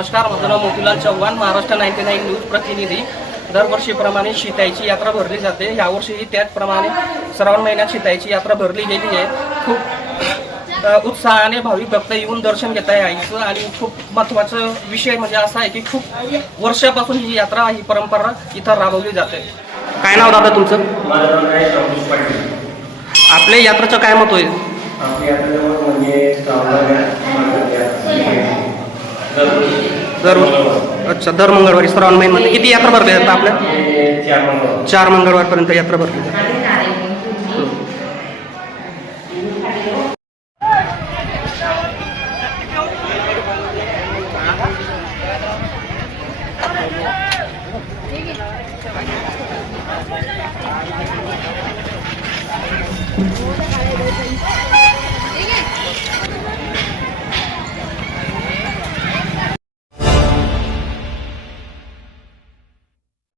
नमस्कार माझं नाव Motilal Chavan Maharashtra ninety nine news प्रतिनिधी. दरवर्षीप्रमाणे शिताईची यात्रा भरली जाते. यावर्षीही त्याचप्रमाणे श्रावण महिन्यात शिताईची यात्रा भरली गेली आहे. खूप उत्साहाने भाविक भक्त येऊन दर्शन घेता यायचं आणि खूप महत्त्वाचं विषय म्हणजे असा आहे की खूप वर्षापासून ही यात्रा ही परंपरा इथं राबवली जाते. काय नाव दादा तुमचं? आहे आपल्या यात्रेचं काय मत होईल? म्हणजे दर अच्छा दर मंगळवारी श्रावण महिन्यामध्ये. किती यात्रा भरते जातात आपल्या? चार मंगळवारपर्यंत यात्रा भरली. जातात Thank you.